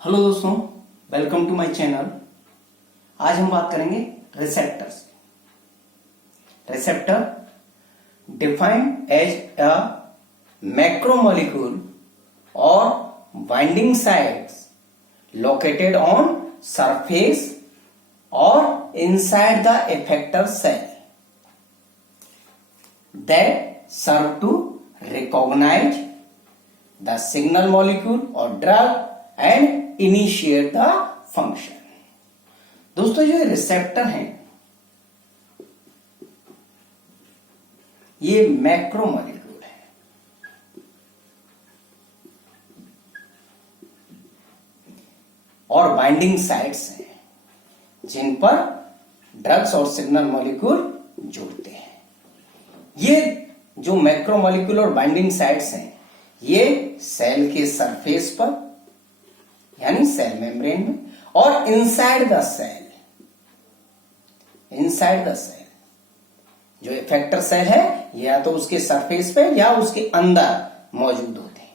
Hello दोस्तों, welcome to my channel. आज हम बात करेंगे receptors. Receptor defined as a macromolecule और binding sites located on surface और inside the effector cell that serve to recognize the signal molecule or drug and initiate the function। दोस्तों, जो receptor हैं ये मैक्रोमोलिक्यूल है और बाइंडिंग साइट्स हैं जिन पर ड्रग्स और सिग्नल मॉलिक्यूल जुड़ते हैं। ये जो मैक्रोमोलिक्यूल और बाइंडिंग साइट्स हैं ये सेल के सरफेस पर यानी सेल मेम्ब्रेन में और इनसाइड द सेल जो इफेक्टर सेल है या तो उसके सरफेस पे या उसके अंदर मौजूद होते हैं।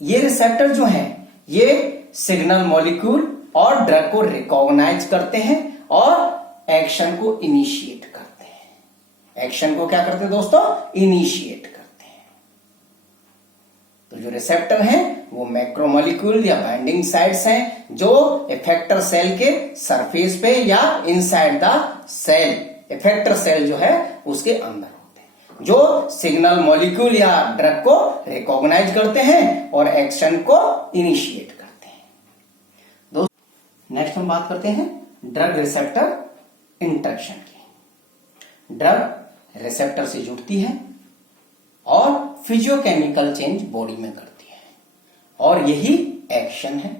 ये रिसेप्टर जो हैं ये सिग्नल मॉलिक्यूल और ड्रग को रिकॉग्नाइज करते हैं और एक्शन को इनिशिएट करते हैं। एक्शन को क्या करते हैं दोस्तों? इनिशिएट करते हैं। तो जो रिसेप्टर हैं वो मैक्रोमोलिक्यूल या बाइंडिंग साइट्स हैं जो इफेक्टर सेल के सरफेस पे या inside the cell, effector cell जो है उसके अंदर होते हैं, जो सिग्नल मॉलिक्यूल या ड्रग को रिकॉग्नाइज करते हैं और एक्शन को इनिशिएट करते हैं। दोस्तों, नेक्स्ट हम बात करते हैं ड्रग रिसेप्टर इंटरेक्शन की। ड्रग रिसेप्टर से जुड़ती है और फिजियोकेमिकल चेंज बॉडी में करती है और यही एक्शन है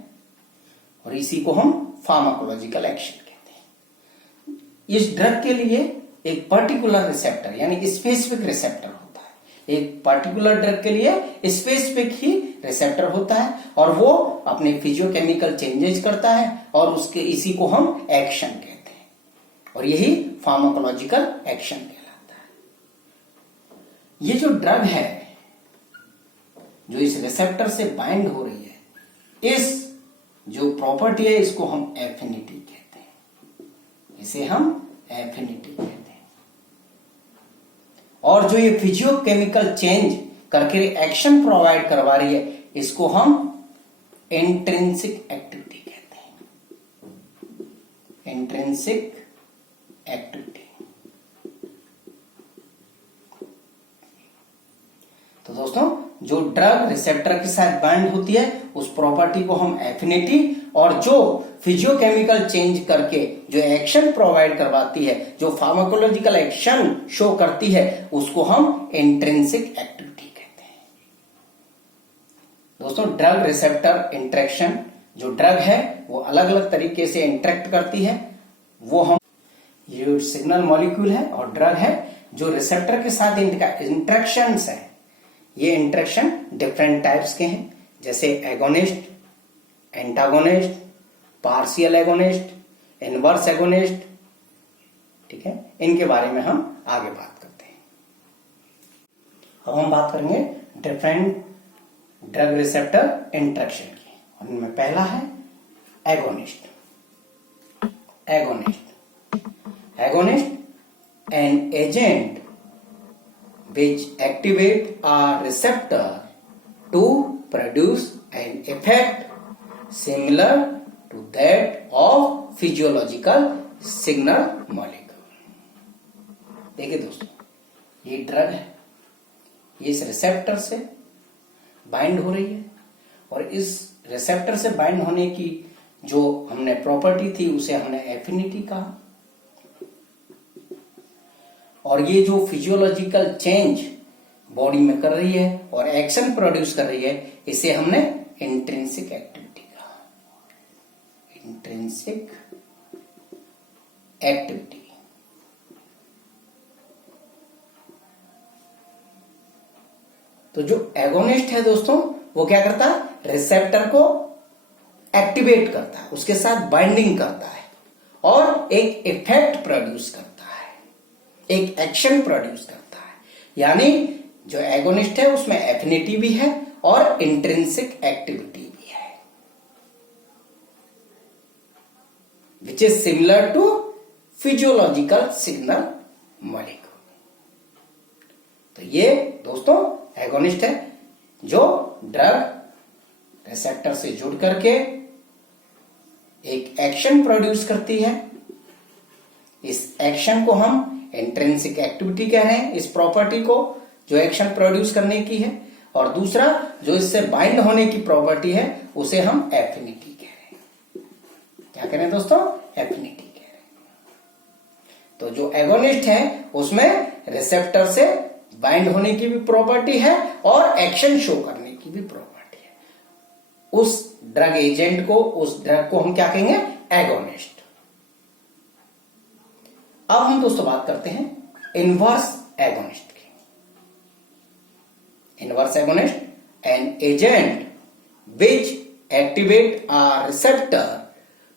और इसी को हम फार्माकोलॉजिकल एक्शन कहते हैं। इस ड्रग के लिए एक पर्टिकुलर रिसेप्टर यानी स्पेसिफिक रिसेप्टर होता है। एक पर्टिकुलर ड्रग के लिए स्पेसिफिक ही रिसेप्टर होता है और वो अपने फिजियोकेमिकल चेंजेस करता है और उसके इसी को हम एक्शन कहते हैं और यही फार्माकोलॉजिकल एक्शन कहलाता है। ये जो ड्रग है जो इस रिसेप्टर से बाइंड हो रही है, इस जो प्रॉपर्टी है इसको हम एफिनिटी कहते हैं। इसे हम एफिनिटी कहते हैं। और जो ये फिजियोकेमिकल चेंज करके एक्शन प्रोवाइड करवा रही है इसको हम इंट्रिंसिक एक्टिविटी कहते हैं। Intrinsic activity. तो दोस्तों, जो ड्रग रिसेप्टर के साथ बाइंड होती है उस प्रॉपर्टी को हम एफिनिटी और जो फिजियोकेमिकल चेंज करके जो एक्शन प्रोवाइड करवाती है, जो फार्माकोलॉजिकल एक्शन शो करती है उसको हम इंट्रिंसिक एक्टिविटी कहते हैं। दोस्तों, ड्रग रिसेप्टर इंटरेक्शन, जो ड्रग है वो अलग अलग तरीके से इंटरेक्ट करती है। वो हम ये सिग्नल मॉलिक्यूल है और ड्रग है जो रिसेप्टर के साथ इंटरेक्शंस है। ये इंटरेक्शन डिफरेंट टाइप्स के हैं, जैसे agonist, antagonist, partial agonist, inverse agonist. ठीक है, इनके बारे में हम आगे बात करते हैं। अब हम बात करेंगे डिफरेंट ड्रग रिसेप्टर इंटरेक्शन की। और इनमें पहला है agonist. Agonist an agent which activate a receptor to produce an effect similar to that of physiological signal molecule। देखिए दोस्तों, ये ड्रग है, ये इस रिसेप्टर से बाइंड हो रही है और इस रिसेप्टर से बाइंड होने की जो हमने प्रॉपर्टी थी उसे हमने एफिनिटी कहा। और ये जो फिजियोलॉजिकल चेंज बॉडी में कर रही है और एक्शन प्रोड्यूस कर रही है इसे हमने इंट्रिंसिक एक्टिविटी कहा। Intrinsic activity. तो जो एगोनिस्ट है दोस्तों वो क्या करता है? रिसेप्टर को एक्टिवेट करता है, उसके साथ बाइंडिंग करता है और एक इफेक्ट प्रोड्यूस करता है, एक एक्शन प्रोड्यूस करता है। यानी जो एगोनिस्ट है उसमें एफिनिटी भी है और इंट्रिंसिक एक्टिविटी भी which is similar to physiological signal molecule. तो ये दोस्तों एगोनिस्ट है जो ड्रग रिसेप्टर से जुड़ करके एक एक्शन प्रोड्यूस करती है। इस एक्शन को हम इंट्रिंसिक एक्टिविटी कह रहे हैं, इस प्रॉपर्टी को जो एक्शन प्रोड्यूस करने की है। और दूसरा जो इससे बाइंड होने की प्रॉपर्टी है उसे हम एफिनिटी कह रहे हैं। क्या कह रहे हैं दोस्तों? एफिनिटी कह रहे हैं। तो जो एगोनिस्ट है उसमें रिसेप्टर से बाइंड होने की भी प्रॉपर्टी है और एक्शन शो करने की भी प्रॉपर्टी है। उस ड्रग एजेंट को, उस ड्रग को हम क्या कहेंगे? एगोनिस्ट। अब हम दोस्तों बात करते हैं इनवर्स एगोनिस्ट की। Inverse agonist, an agent which activate a receptor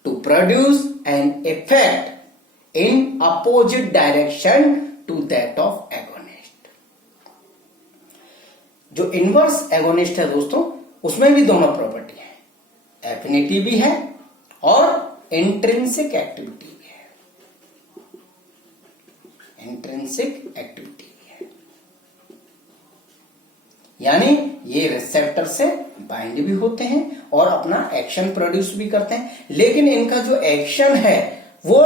to produce an effect in opposite direction to that of agonist. जो इनवर्स एगोनिस्ट है दोस्तों उसमें भी दोनों प्रॉपर्टी है, एफिनिटी भी है और इंट्रिंसिक एक्टिविटी भी है। इंट्रिंसिक एक्टिविटी भी है, यानी ये रिसेप्टर से बाइंड भी होते हैं और अपना एक्शन प्रोड्यूस भी करते हैं, लेकिन इनका जो एक्शन है वो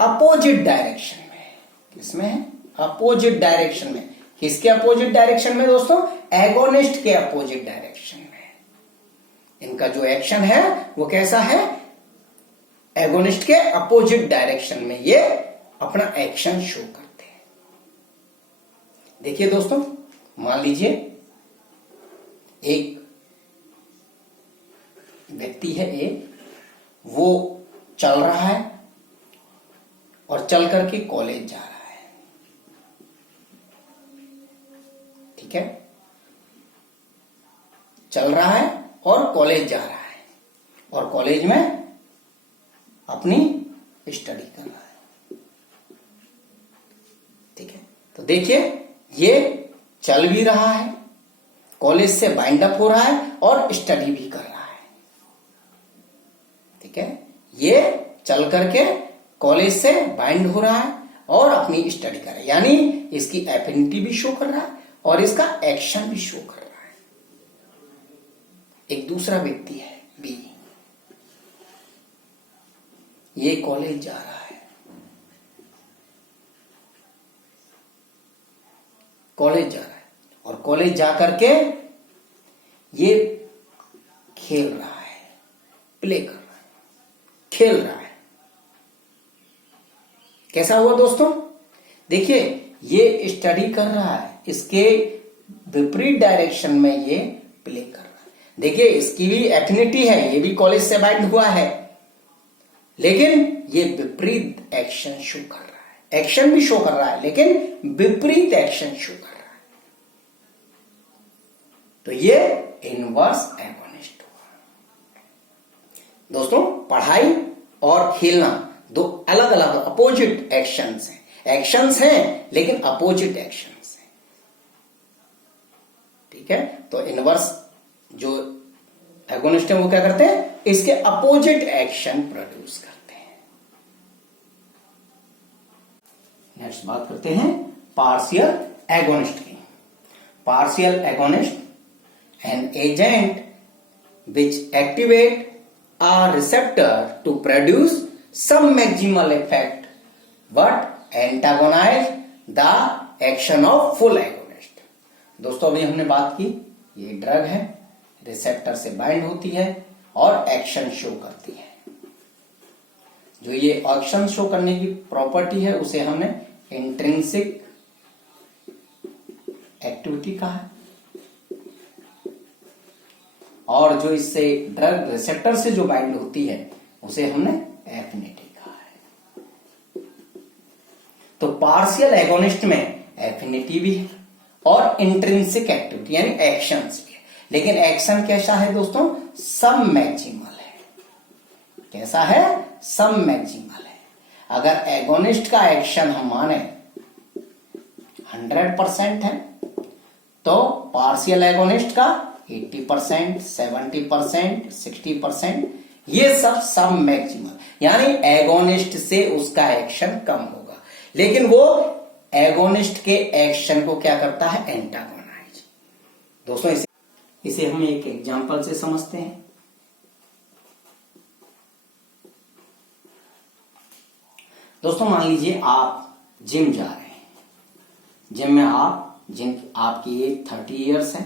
अपोजिट डायरेक्शन में है। किसमें है? अपोजिट डायरेक्शन में। किसके अपोजिट डायरेक्शन में दोस्तों? एगोनिस्ट के अपोजिट डायरेक्शन में। इनका जो एक्शन है वो कैसा है? एगोनिस्ट के अपोजिट डायरेक्शन में ये अपना एक्शन शो करते हैं। देखिए दोस्तों, मान लीजिए एक व्यक्ति है ए, वो चल रहा है और चल करके कॉलेज जा रहा है। ठीक है, चल रहा है और कॉलेज जा रहा है और कॉलेज में अपनी स्टडी कर रहा है। ठीक है, तो देखिए ये चल भी रहा है, कॉलेज से बाइंड अप हो रहा है और स्टडी भी कर रहा है। ठीक है, ये चल करके कॉलेज से बाइंड हो रहा है और अपनी स्टडी कर रहा है, यानी इसकी एफिनिटी भी शो कर रहा है और इसका एक्शन भी शो कर रहा है। एक दूसरा व्यक्ति है बी, ये कॉलेज जा रहा है, कॉलेज जा रहा है और कॉलेज जाकर के ये खेल रहा है, प्ले कर रहा है, खेल रहा है। कैसा हुआ दोस्तों? देखिए ये स्टडी कर रहा है, इसके विपरीत डायरेक्शन में ये प्ले कर रहा है। देखिए इसकी भी एफिनिटी है, ये भी कॉलेज से बाइंड हुआ है, लेकिन ये विपरीत एक्शन शो कर रहा है। एक्शन भी शो कर रहा है लेकिन विपरीत एक्शन शो कर रहा है। तो ये इनवर्स एगोनिस्ट हुआ। दोस्तों, पढ़ाई और खेलना दो अलग अलग अपोजिट एक्शंस हैं। एक्शंस हैं लेकिन अपोजिट एक्शंस हैं। ठीक है, तो इनवर्स जो एगोनिस्ट है वो क्या करते हैं? इसके अपोजिट एक्शन प्रोड्यूस करते हैं। नेक्स्ट बात करते हैं पार्शियल एगोनिस्ट की। Partial agonist, an agent which activate a receptor to produce some maximal effect but antagonize the action of full agonist। दोस्तों अभी हमने बात की, ये ड्रग है, रिसेप्टर से बाइंड होती है और एक्शन शो करती है। जो ये एक्शन शो करने की प्रॉपर्टी है उसे हमने इंट्रिंसिक एक्टिविटी कहा है, और जो इससे ड्रग रिसेप्टर से जो बाइंड होती है उसे हमने एफिनिटी कहा है। तो पार्शियल एगोनिस्ट में एफिनिटी भी है और इंट्रिंसिक एक्टिविटी यानी एक्शंस भी है, लेकिन एक्शन कैसा है दोस्तों? सम मैक्सिमल है। कैसा है? सम मैक्सिमल है। अगर एगोनिस्ट का एक्शन हम माने 100% है तो पार्शियल एगोनिस्ट का 80%, 70%, 60% ये सब मैक्सिमल, यानी एगोनिस्ट से उसका एक्शन कम होगा, लेकिन वो एगोनिस्ट के एक्शन को क्या करता है, एंटागोनाइज। दोस्तों इसे हम एक एग्जांपल से समझते हैं। दोस्तों मान लीजिए आप जिम जा रहे हैं, जिम में आपकी एज 30 इयर्स है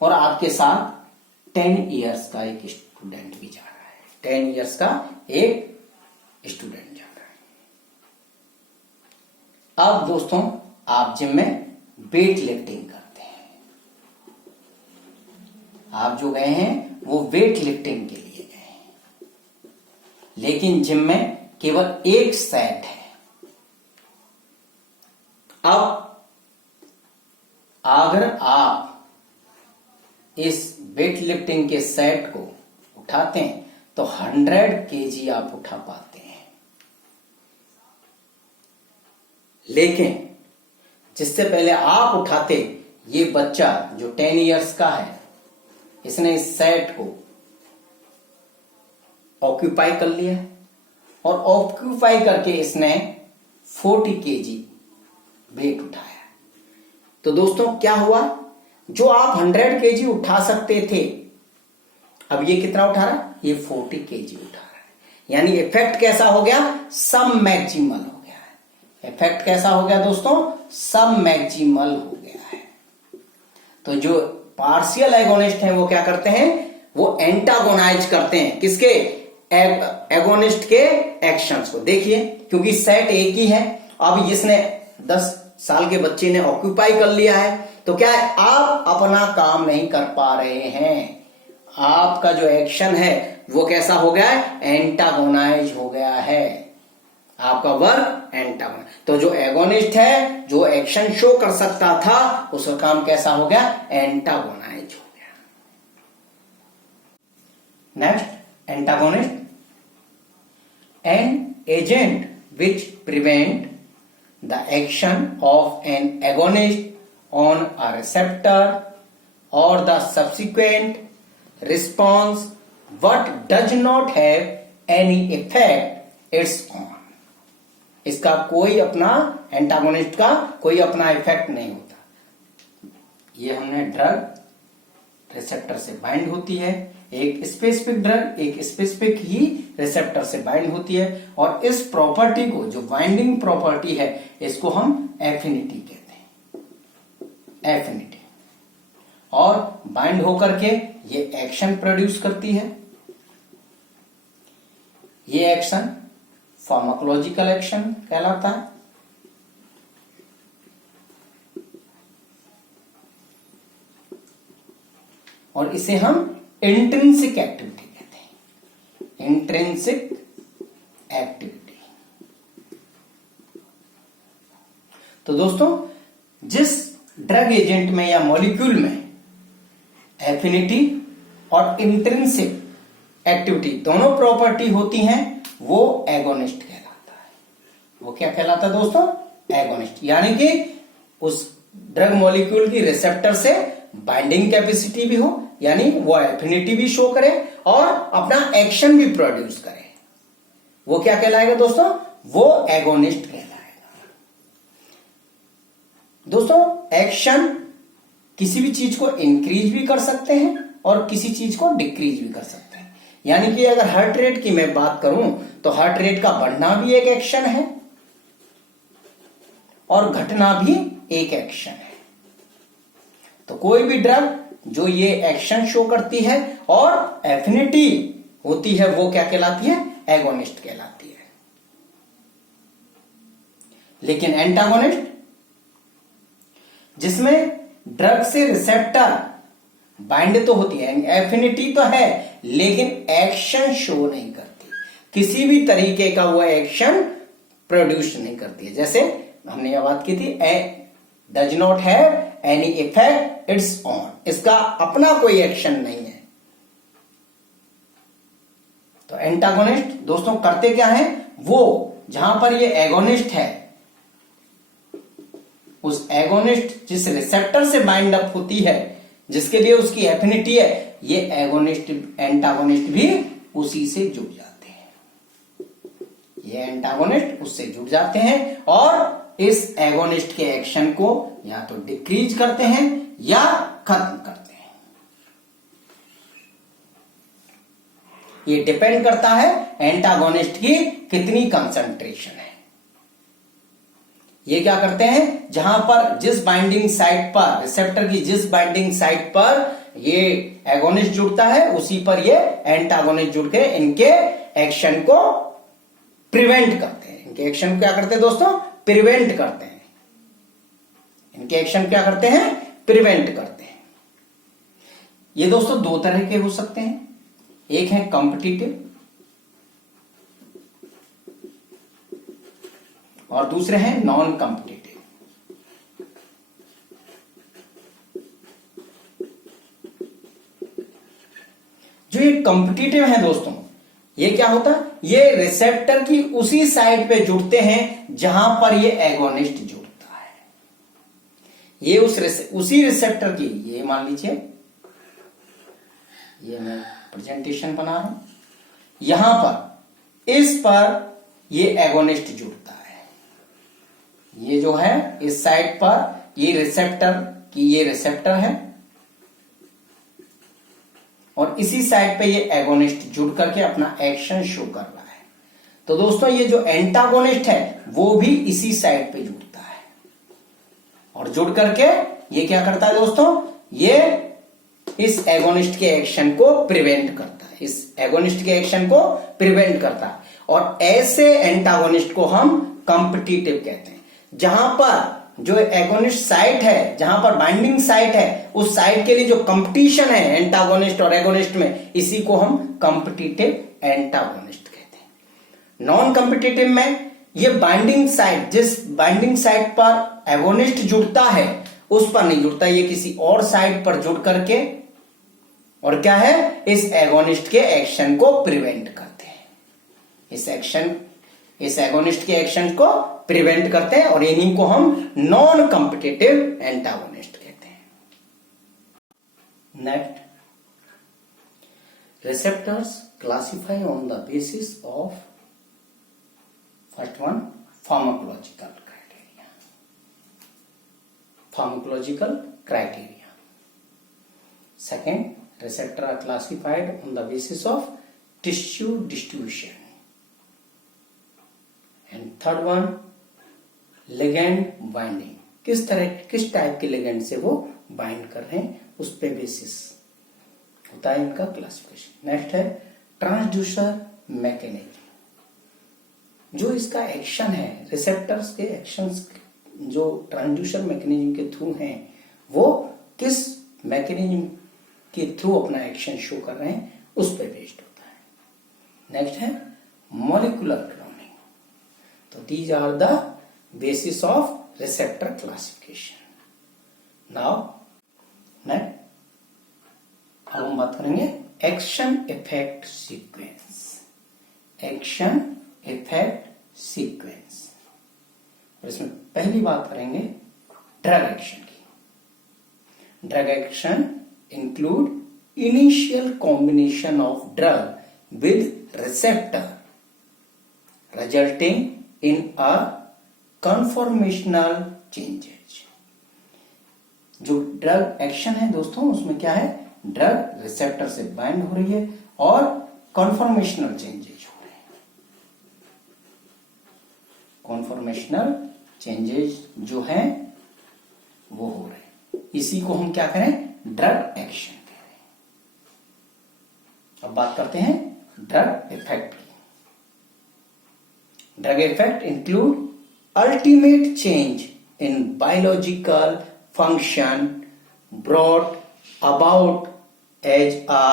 और आपके साथ 10 इयर्स का एक स्टूडेंट भी जा रहा है, 10 इयर्स का एक स्टूडेंट जा रहा है। अब दोस्तों आप जिम में वेट लिफ्टिंग करते हैं, आप जो गए हैं वो वेट लिफ्टिंग के लिए गए हैं, लेकिन जिम में केवल एक सेट है। अब अगर आप इस वेट लिफ्टिंग के सेट को उठाते हैं तो 100 केजी आप उठा पाते हैं, लेकिन जिससे पहले आप उठाते, ये बच्चा जो 10 इयर्स का है, इसने इस सेट को ऑक्यूपाई कर लिया और ऑक्यूपाई करके इसने 40 केजी वेट उठाया। तो दोस्तों क्या हुआ, जो आप 100 केजी उठा सकते थे, अब ये कितना उठा रहा है, ये 40 केजी उठा रहा है, यानी इफेक्ट कैसा हो गया, सब मैक्सिमल हो गया है। इफेक्ट कैसा हो गया दोस्तों, सब मैक्सिमल हो गया है। तो जो पार्शियल एगोनिस्ट हैं वो क्या करते हैं, वो एंटागोनाइज करते हैं किसके, एगोनिस्ट के एक्शंस को। देखिए क्योंकि सेट एक ही है, अब इसने 10 साल के बच्चे ने ऑक्यूपाई कर लिया है, तो क्या है, आप अपना काम नहीं कर पा रहे हैं, आपका जो एक्शन है वो कैसा हो गया है, एंटागोनाइज हो गया है, आपका वर्क एंटागोनाइज। तो जो एगोनिस्ट है, जो एक्शन शो कर सकता था, उसका काम कैसा हो गया, एंटागोनाइज हो गया। Next, antagonist, an agent which prevent the action of an agonist on a receptor or the subsequent response what does not have any effect its on। इसका कोई अपना, एंटागोनिस्ट का कोई अपना इफेक्ट नहीं होता। ये हमने ड्रग रिसेप्टर से बाइंड होती है, एक स्पेसिफिक ड्रग एक स्पेसिफिक ही रिसेप्टर से बाइंड होती है, और इस प्रॉपर्टी को, जो बाइंडिंग प्रॉपर्टी है, इसको हम एफिनिटी कहते हैं, एफिनिटी। और बाइंड होकर के ये एक्शन प्रोड्यूस करती है। ये एक्शन फार्माकोलॉजिकल एक्शन कहलाता है। और इसे हम इंट्रिंसिक एक्टिविटी कहते हैं, इंट्रिंसिक एक्टिविटी। तो दोस्तों जिस ड्रग एजेंट में या मॉलिक्यूल में एफिनिटी और इंट्रिंसिक एक्टिविटी दोनों प्रॉपर्टी होती हैं, वो एगोनिस्ट कहलाता है। वो क्या कहलाता है दोस्तों, एगोनिस्ट। यानी कि उस ड्रग मॉलिक्यूल की रिसेप्टर से बाइंडिंग कैपेसिटी भी हो, यानी वो एफिनिटी भी शो करे और अपना एक्शन भी प्रोड्यूस करे, वो क्या कहलाएगा दोस्तों, वो एगोनिस्ट कहलाएगा। दोस्तों एक्शन किसी भी चीज को इंक्रीज भी कर सकते हैं और किसी चीज को डिक्रीज भी कर सकते हैं। यानी कि अगर हार्ट रेट की मैं बात करूं तो हार्ट रेट का बढ़ना भी एक एक्शन है और घटना भी एक एक्शन है। तो कोई भी ड्रग जो ये एक्शन शो करती है और एफिनिटी होती है, वो क्या कहलाती है, एगोनिस्ट कहलाती है। लेकिन एंटागोनिस्ट, जिसमें ड्रग से रिसेप्टर बाइंड तो होती है, एफिनिटी तो है, लेकिन एक्शन शो नहीं करती, किसी भी तरीके का वो एक्शन प्रोड्यूस नहीं करती है। जैसे हमने यह बात की थी, does not have any effect it's on, इसका अपना कोई एक्शन नहीं है। तो एंटागोनिस्ट दोस्तों करते क्या है, वो जहां पर ये एगोनिस्ट है, उस एगोनिस्ट जिस रिसेप्टर से बाइंड अप होती है, जिसके लिए उसकी एफिनिटी है, ये एगोनिस्ट एंटागोनिस्ट भी उसी से जुड़ जाते हैं। ये एंटागोनिस्ट उससे जुड़ जाते हैं और इस एगोनिस्ट के एक्शन को या तो डिक्रीज करते हैं या खत्म करते हैं। ये डिपेंड करता है एंटागोनिस्ट की कितनी कंसंट्रेशन है। ये क्या करते हैं, जहां पर जिस बाइंडिंग साइट पर रिसेप्टर की जिस बाइंडिंग साइट पर ये एगोनिस्ट जुड़ता है उसी पर ये एंटागोनिस्ट जुड़ के इनके एक्शन को प्रिवेंट करते हैं। इनके एक्शन को क्या करते हैं दोस्तों, प्रिवेंट करते हैं। इनके एक्शन क्या करते हैं, प्रिवेंट करते हैं। ये दोस्तों दो तरह के हो सकते हैं, एक है कॉम्पिटिटिव और दूसरे हैं नॉन कॉम्पिटिटिव। जो ये कॉम्पिटिटिव है दोस्तों, ये क्या होता है, ये रिसेप्टर की उसी साइड पे जुड़ते हैं जहां पर ये एगोनिस्ट जुड़ता है। ये उसी रिसेप्टर की, ये मान लीजिए ये मैं प्रेजेंटेशन बना रहा हूं, यहां पर इस पर ये एगोनिस्ट जुड़ता है। ये जो है इस साइड पर ये रिसेप्टर की, ये रिसेप्टर है और इसी साइड पे ये एगोनिस्ट जुड़ करके अपना एक्शन शो कर रहा है। तो दोस्तों ये जो एंटागोनिस्ट है वो भी इसी साइड पे जुड़ता है और जुड़ करके ये क्या करता है दोस्तों, ये इस एगोनिस्ट के एक्शन को प्रिवेंट करता है, इस एगोनिस्ट के एक्शन को प्रिवेंट करता है। और ऐसे एंटागोनिस्ट को हम कॉम्पिटिटिव कहते हैं। जहां पर जो एगोनिस्ट साइट है, जहां पर बाइंडिंग साइट है, उस साइट के लिए जो कंपटीशन है एंटागोनिस्ट और एगोनिस्ट में, इसी को हम कॉम्पिटिटिव एंटागोनिस्ट कहते हैं। नॉन कॉम्पिटिटिव में ये बाइंडिंग साइट, जिस बाइंडिंग साइट पर एगोनिस्ट जुड़ता है उस पर नहीं जुड़ता, ये किसी और साइट पर जुड़ करके और क्या है, इस एगोनिस्ट के एक्शन को प्रिवेंट करते हैं। इस एगोनिस्ट के एक्शन को प्रिवेंट करते हैं और इन्हीं को हम नॉन कॉम्पिटिटिव एंटागोनिस्ट कहते हैं। Next, receptors classify on the basis of first one pharmacological criteria. Pharmacological criteria. Second, receptor are classified on the basis of tissue distribution. And third one, ligand binding. किस type के ligand से वो bind कर रहे हैं, उस पे basis होता है इनका क्लासिफिकेशन। नेक्स्ट है ट्रांसड्यूसर मैकेनिज्म। जो इसका एक्शन है, रिसेप्टर्स के एक्शंस जो ट्रांसड्यूसर मैकेनिज्म के थ्रू हैं, वो किस मैकेनिज्म के थ्रू अपना एक्शन शो कर रहे हैं, उस पर बेस्ड होता है। नेक्स्ट है मॉलिक्यूलर क्लोनिंग। तो these are the basis of receptor classification. Now next अब हम बात करेंगे action effect sequence. Action effect sequence, इसमें पहली बात करेंगे ड्रग एक्शन की। Drug action include initial combination of drug with receptor resulting in a conformational changes। जो ड्रग एक्शन है दोस्तों, उसमें क्या है, ड्रग रिसेप्टर से बाइंड हो रही है और कॉन्फॉर्मेशनल चेंजेज हो रहे हैं। कॉन्फॉर्मेशनल चेंजेज जो हैं वो हो रहे हैं, इसी को हम क्या करें, ड्रग एक्शन कह रहे हैं। अब बात करते हैं ड्रग इफेक्ट की। Drug effect include ultimate change in biological function brought about as a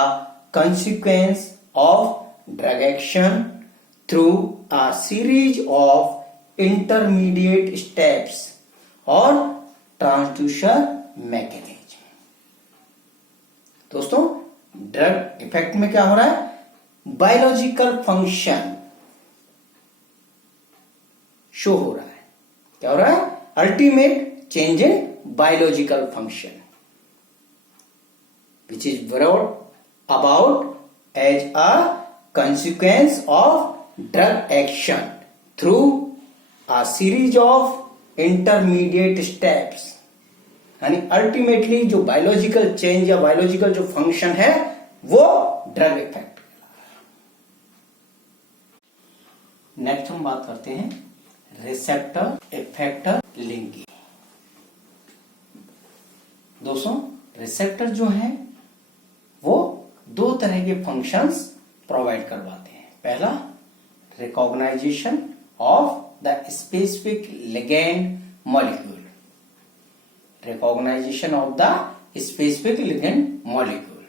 consequence of drug action through a series of intermediate steps or transducer mechanism। दोस्तों ड्रग इफेक्ट में क्या हो रहा है, बायोलॉजिकल फंक्शन शो हो रहा है। क्या हो रहा है, ultimate change in biological function which is brought about as a consequence of drug action through a series of intermediate steps, यानी अल्टीमेटली जो बायोलॉजिकल चेंज या बायोलॉजिकल जो फंक्शन है वो ड्रग इफेक्ट। नेक्स्ट हम बात करते हैं रिसेप्टर इफेक्टर लिंकेज। दोस्तों रिसेप्टर जो है वो दो तरह के फंक्शंस प्रोवाइड करवाते हैं। पहला recognization of the specific ligand molecule, recognition of the specific ligand molecule,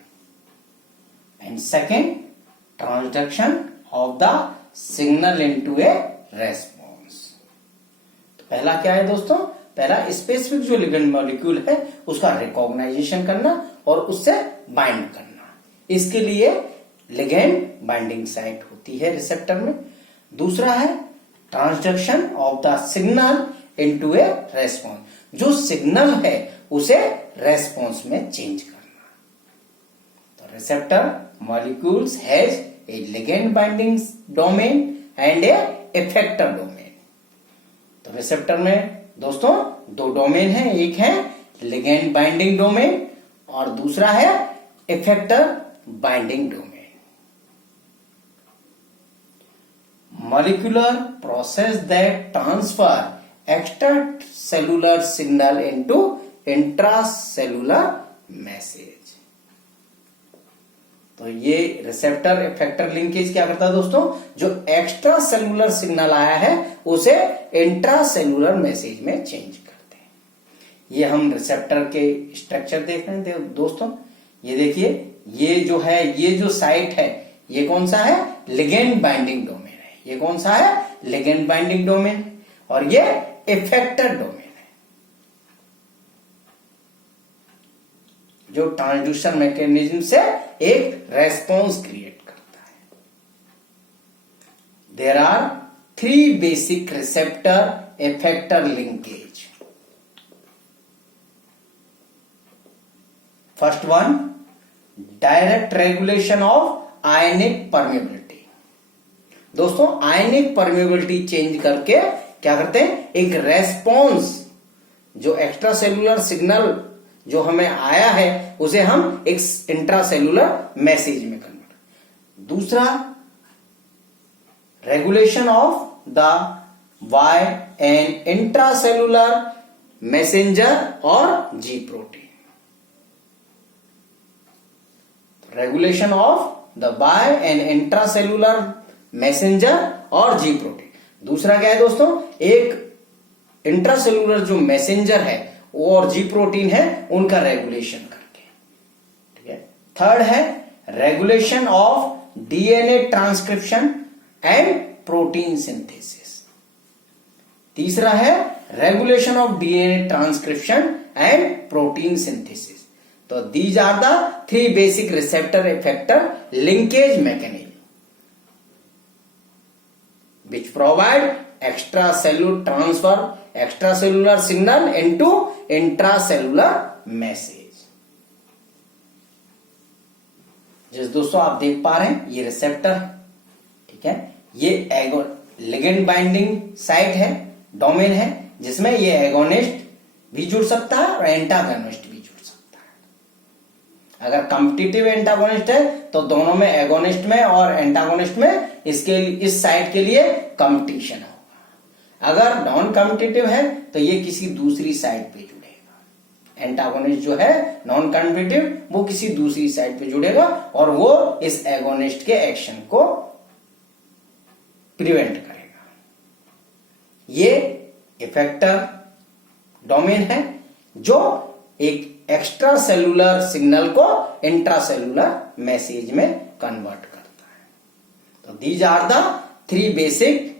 and second transduction of the signal into a response। तो पहला क्या है दोस्तों, पहला स्पेसिफिक जो लिगेंड मॉलिक्यूल है उसका रिकॉग्नाइजेशन करना और उससे बाइंड करना, इसके लिए लिगेंड बाइंडिंग साइट होती है रिसेप्टर में। दूसरा है transduction of the signal into A response, जो सिग्नल है उसे रेस्पॉन्स में चेंज करना। तो receptor molecules has a ligand binding domain and A effector domain. तो रिसेप्टर में दोस्तों दो डोमेन है, एक है लिगेंड बाइंडिंग डोमेन और दूसरा है effector binding domain. Molecular process that transfer extracellular signal into intracellular message। तो ये रिसेप्टर इफेक्टर लिंकेज क्या करता है दोस्तों, जो एक्स्ट्रा सेलुलर सिग्नल आया है उसे इंट्रासेलुलर मैसेज में चेंज करते हैं। ये हम रिसेप्टर के स्ट्रक्चर देख रहे हैं दोस्तों। ये देखिए, ये जो है, ये जो साइट है ये कौन सा है, लिगेंड बाइंडिंग डोमेन है। ये कौन सा है, लिगेंड बाइंडिंग डोमेन, और ये इफेक्टर डोमेन है जो ट्रांसड्यूसर मैकेनिज्म से एक रेस्पॉन्स क्रिएट करता है। There are 3 basic receptor effector linkage. First one, direct regulation of ionic permeability. दोस्तों आयनिक परमेबिलिटी चेंज करके क्या करते हैं, एक रेस्पॉन्स, जो एक्स्ट्रा सेलुलर सिग्नल जो हमें आया है उसे हम एक इंट्रासेलुलर मैसेज में कन्वर्ट। दूसरा, regulation of the Y and intracellular messenger और G protein. Regulation of the Y and intracellular messenger और जी प्रोटीन। दूसरा क्या है दोस्तों, एक इंट्रासेलुलर जो मैसेंजर है और जी प्रोटीन है उनका रेगुलेशन करके, ठीक है। थर्ड है regulation of DNA transcription and protein synthesis. तीसरा है regulation of DNA transcription and protein synthesis. तो these are the 3 basic receptor effector linkage mechanism which provide extracellular signal into intracellular message। जिस दोस्तों आप देख पा रहे हैं ये रिसेप्टर, ठीक है, ये लिगेंड बाइंडिंग साइट है, डोमेन है, जिसमें ये एगोनिस्ट भी जुड़ सकता है और एंटागोनिस्ट भी जुड़ सकता है। अगर कॉम्पिटिटिव एंटागोनिस्ट है तो दोनों में, एगोनिस्ट में और एंटागोनिस्ट में, इसके इस साइड के लिए कंपटीशन होगा। अगर नॉन कॉम्पिटिटिव है तो ये किसी दूसरी साइड पे जुड़ेगा। एंटागोनिस्ट जो है नॉन कॉम्पिटिटिव, वो किसी दूसरी साइड पे जुड़ेगा और वो इस एगोनिस्ट के एक्शन को प्रिवेंट करेगा। ये इफेक्टर डोमेन है जो एक एक्स्ट्रा सेलुलर सिग्नल को इंट्रासेलुलर मैसेज में कन्वर्ट करता है। तो these are the 3 basic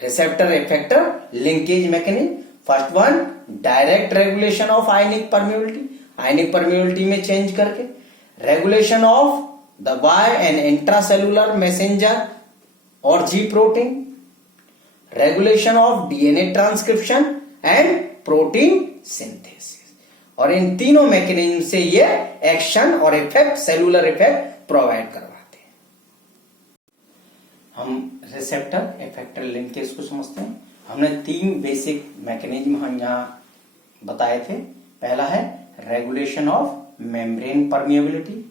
receptor effector linkage mechanism. First one, direct regulation of ionic permeability, ionic permeability में चेंज करके, regulation of the Y and intracellular messenger और G protein, regulation of DNA transcription and protein synthesis. और इन तीनों mechanism से ये action और effect, cellular effect provide कर हम रिसेप्टर इफेक्टर लिंकेज को समझते हैं। हमने 3 बेसिक मैकेनिज्म हम यहाँ बताए थे। पहला है रेगुलेशन ऑफ मेम्ब्रेन परमिएबिलिटी।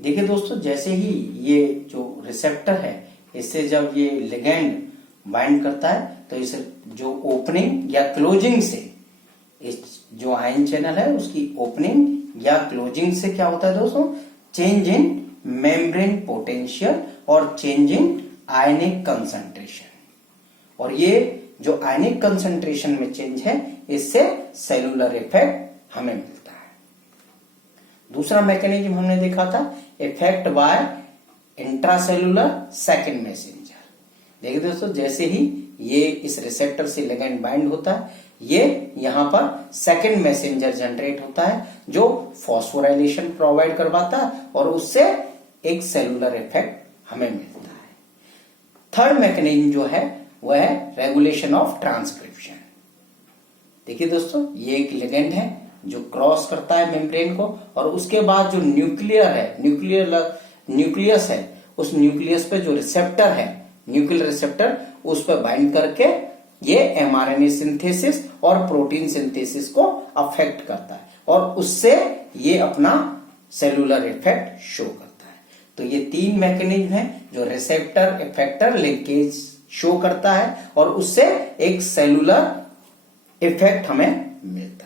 देखिए दोस्तों, जैसे ही ये जो रिसेप्टर है इससे जब ये लिगेंड बाइंड करता है तो इस जो ओपनिंग या क्लोजिंग से, इस जो आयन चैनल है उसकी ओपनिंग या क्लोजिंग से क्या होता है दोस्तों, चेंज इन मेम्ब्रेन पोटेंशियल और चेंज इन आयनिक कंसंट्रेशन। और ये जो आयनिक कंसंट्रेशन में चेंज है इससे सेलुलर इफेक्ट हमें मिलता है। दूसरा मैकेनिज्म हमने देखा था effect bye intracellular second messenger. देखिए दोस्तों, जैसे ही ये इस रिसेप्टर से लिगेंड बाइंड होता है, ये यहां पर सेकंड मैसेंजर जनरेट होता है जो फॉस्फोराइलेशन प्रोवाइड करवाता है और उससे एक सेलुलर इफेक्ट हमें मिलता है। थर्ड मैकेनिज्म जो है वह है रेगुलेशन ऑफ ट्रांसक्रिप्शन। देखिए दोस्तों, ये एक लिगेंड है जो क्रॉस करता है मेम्ब्रेन को और उसके बाद जो न्यूक्लियस है, उस न्यूक्लियस पे जो रिसेप्टर है, न्यूक्लियर रिसेप्टर, उस पर बाइंड करके ये एमआरएनए सिंथेसिस और प्रोटीन सिंथेसिस को अफेक्ट करता है और उससे ये अपना सेलुलर इफेक्ट शो करता है। तो ये 3 मैकेनिज्म है जो रिसेप्टर इफेक्टर लिंकेज शो करता है और उससे एक सेलुलर इफेक्ट हमें मिलता है।